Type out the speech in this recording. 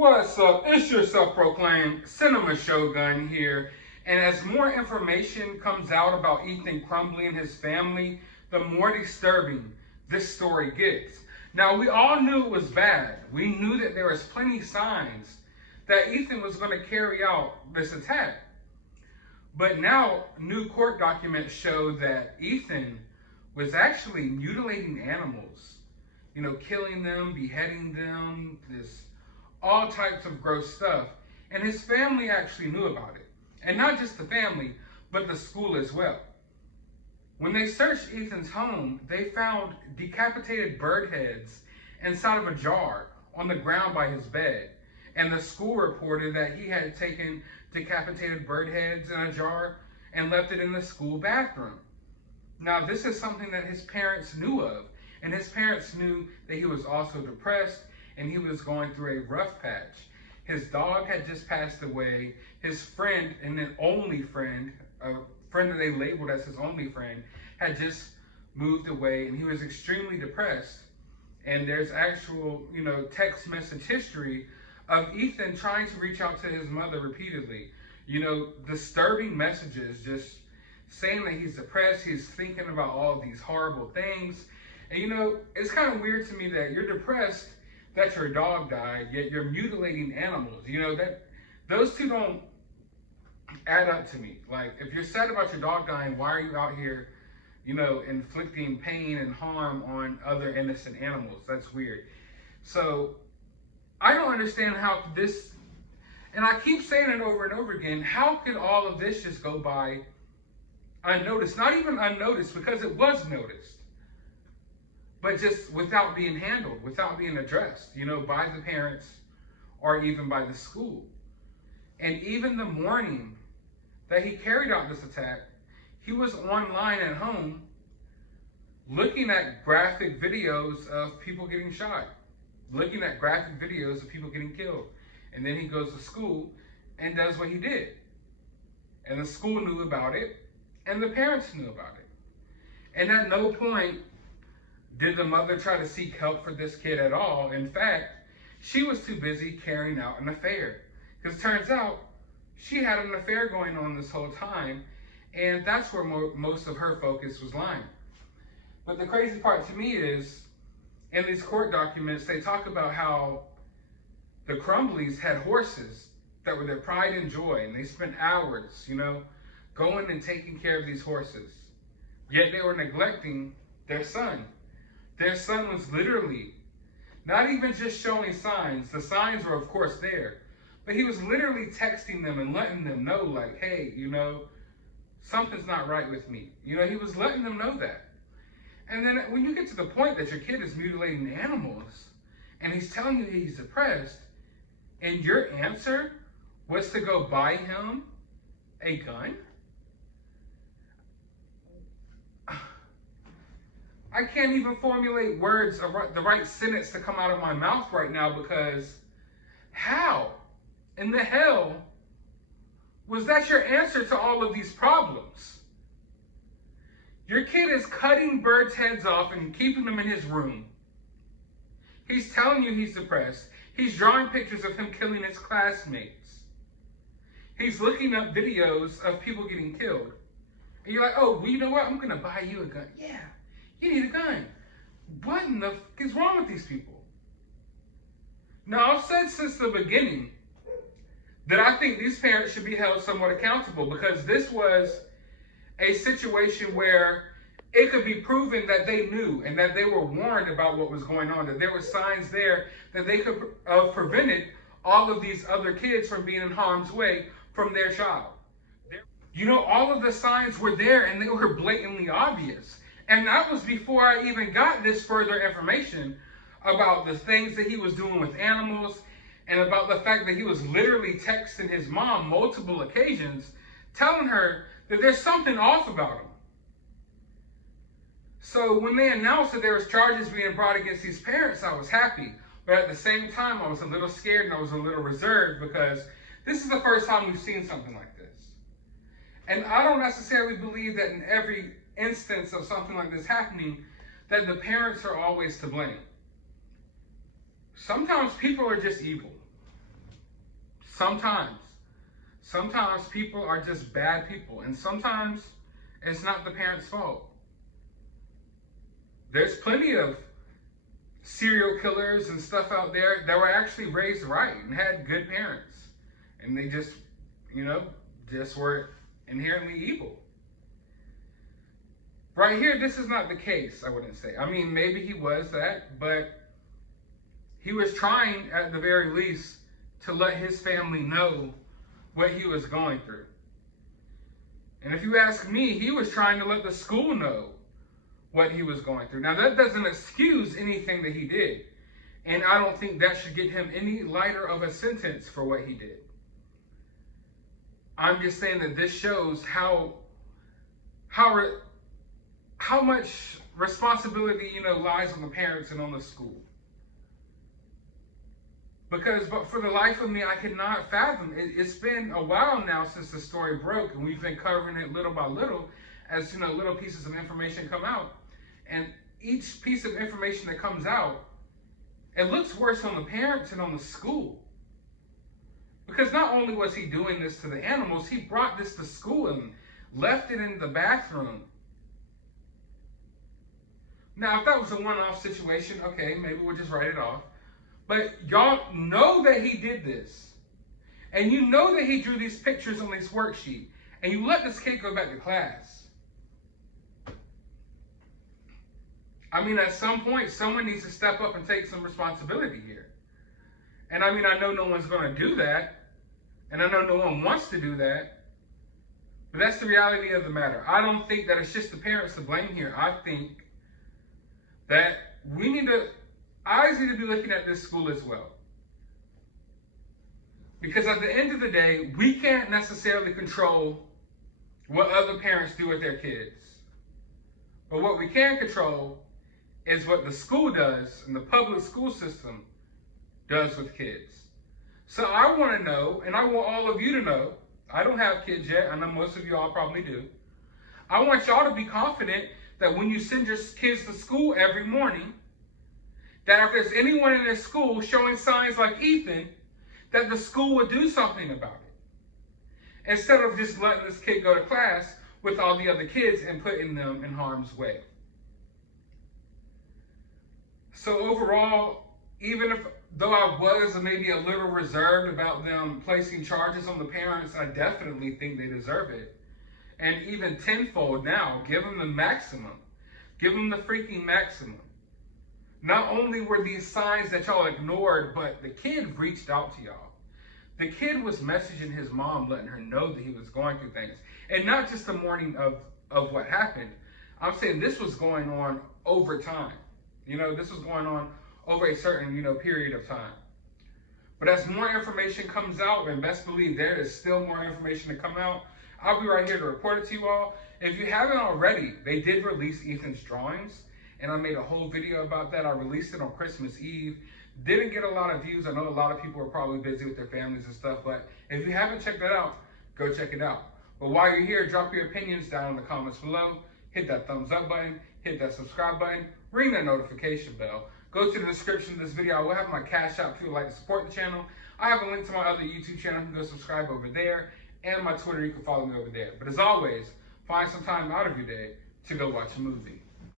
What's up? It's your self-proclaimed cinema shogun here. And as more information comes out about Ethan Crumbley and his family, the more disturbing this story gets. Now, we all knew it was bad. We knew that there was plenty signs that Ethan was going to carry out this attack. But now, new court documents show that Ethan was actually mutilating animals. You know, killing them, beheading them, all types of gross stuff. And his family actually knew about it. And not just the family, but the school as well. When they searched Ethan's home, they found decapitated bird heads inside of a jar on the ground by his bed. And the school reported that he had taken decapitated bird heads in a jar and left it in the school bathroom. Now, this is something that his parents knew of. And his parents knew that he was also depressed and he was going through a rough patch. His dog had just passed away. His friend, and an only friend, a friend that they labeled as his only friend, had just moved away, and he was extremely depressed. And there's actual, text message history of Ethan trying to reach out to his mother repeatedly. Disturbing messages, just saying that he's depressed, he's thinking about all of these horrible things. And it's kind of weird to me that you're depressed that your dog died, yet you're mutilating animals. That those two don't add up to me. Like, if you're sad about your dog dying, why are you out here, inflicting pain and harm on other innocent animals? That's weird. So I don't understand how this, and I keep saying it over and over again, how could all of this just go by unnoticed? Not even unnoticed, because it was noticed, but just without being handled, without being addressed, by the parents or even by the school. And even the morning that he carried out this attack, he was online at home looking at graphic videos of people getting shot, looking at graphic videos of people getting killed. And then he goes to school and does what he did. And the school knew about it, and the parents knew about it. And at no point did the mother try to seek help for this kid at all. In fact, she was too busy carrying out an affair. Because it turns out she had an affair going on this whole time, and that's where most of her focus was lying. But the crazy part to me is, in these court documents, they talk about how the Crumbleys had horses that were their pride and joy, and they spent hours, going and taking care of these horses. Yet they were neglecting their son. Their son was literally not even just showing signs. The signs were, of course, there. But he was literally texting them and letting them know, like, hey, something's not right with me. He was letting them know that. And then when you get to the point that your kid is mutilating animals and he's telling you he's depressed, and your answer was to go buy him a gun? I can't even formulate words, the right sentence to come out of my mouth right now, because how in the hell was that your answer to all of these problems? Your kid is cutting birds' heads off and keeping them in his room. He's telling you he's depressed. He's drawing pictures of him killing his classmates. He's looking up videos of people getting killed. And you're like, oh, well, you know what? I'm going to buy you a gun. Yeah. You need a gun. What in the f is wrong with these people? Now, I've said since the beginning that I think these parents should be held somewhat accountable, because this was a situation where it could be proven that they knew and that they were warned about what was going on, that there were signs there that they could have prevented all of these other kids from being in harm's way from their child. All of the signs were there and they were blatantly obvious. And that was before I even got this further information about the things that he was doing with animals, and about the fact that he was literally texting his mom multiple occasions, telling her that there's something off about him. So when they announced that there was charges being brought against these parents, I was happy. But at the same time, I was a little scared and I was a little reserved, because this is the first time we've seen something like this. And I don't necessarily believe that in every instance of something like this happening, that the parents are always to blame. Sometimes people are just evil. Sometimes people are just bad people, and sometimes it's not the parents' fault. There's plenty of serial killers and stuff out there that were actually raised right and had good parents, and they just, just were inherently evil. Right here, this is not the case, I wouldn't say. I mean, maybe he was that, but he was trying, at the very least, to let his family know what he was going through. And if you ask me, he was trying to let the school know what he was going through. Now, that doesn't excuse anything that he did. And I don't think that should get him any lighter of a sentence for what he did. I'm just saying that this shows how much responsibility, lies on the parents and on the school. But for the life of me, I cannot fathom. It's been a while now since the story broke, and we've been covering it little by little as, little pieces of information come out. And each piece of information that comes out, it looks worse on the parents and on the school. Because not only was he doing this to the animals, he brought this to school and left it in the bathroom. Now, if that was a one-off situation, okay, maybe we'll just write it off. But y'all know that he did this. And you know that he drew these pictures on this worksheet. And you let this kid go back to class. I mean, at some point, someone needs to step up and take some responsibility here. And I mean, I know no one's going to do that. And I know no one wants to do that. But that's the reality of the matter. I don't think that it's just the parents to blame here. I think that eyes need to be looking at this school as well. Because at the end of the day, we can't necessarily control what other parents do with their kids. But what we can control is what the school does and the public school system does with kids. So I want to know, and I want all of you to know, I don't have kids yet, I know most of you all probably do. I want y'all to be confident that when you send your kids to school every morning, that if there's anyone in their school showing signs like Ethan, that the school would do something about it. Instead of just letting this kid go to class with all the other kids and putting them in harm's way. So overall, though I was maybe a little reserved about them placing charges on the parents, I definitely think they deserve it. And even tenfold now, give them the maximum. Give them the freaking maximum. Not only were these signs that y'all ignored, but the kid reached out to y'all. The kid was messaging his mom, letting her know that he was going through things. And not just the morning of what happened. I'm saying this was going on over time. This was going on over a certain, period of time. But as more information comes out, and best believe there is still more information to come out, I'll be right here to report it to you all. If you haven't already, they did release Ethan's drawings, and I made a whole video about that. I released it on Christmas Eve. Didn't get a lot of views. I know a lot of people are probably busy with their families and stuff, but if you haven't checked that out, go check it out. But while you're here, drop your opinions down in the comments below. Hit that thumbs up button, hit that subscribe button, ring that notification bell. Go to the description of this video. I will have my Cash App if you would like to support the channel. I have a link to my other YouTube channel. You can go subscribe over there. And my Twitter, you can follow me over there. But as always, find some time out of your day to go watch a movie.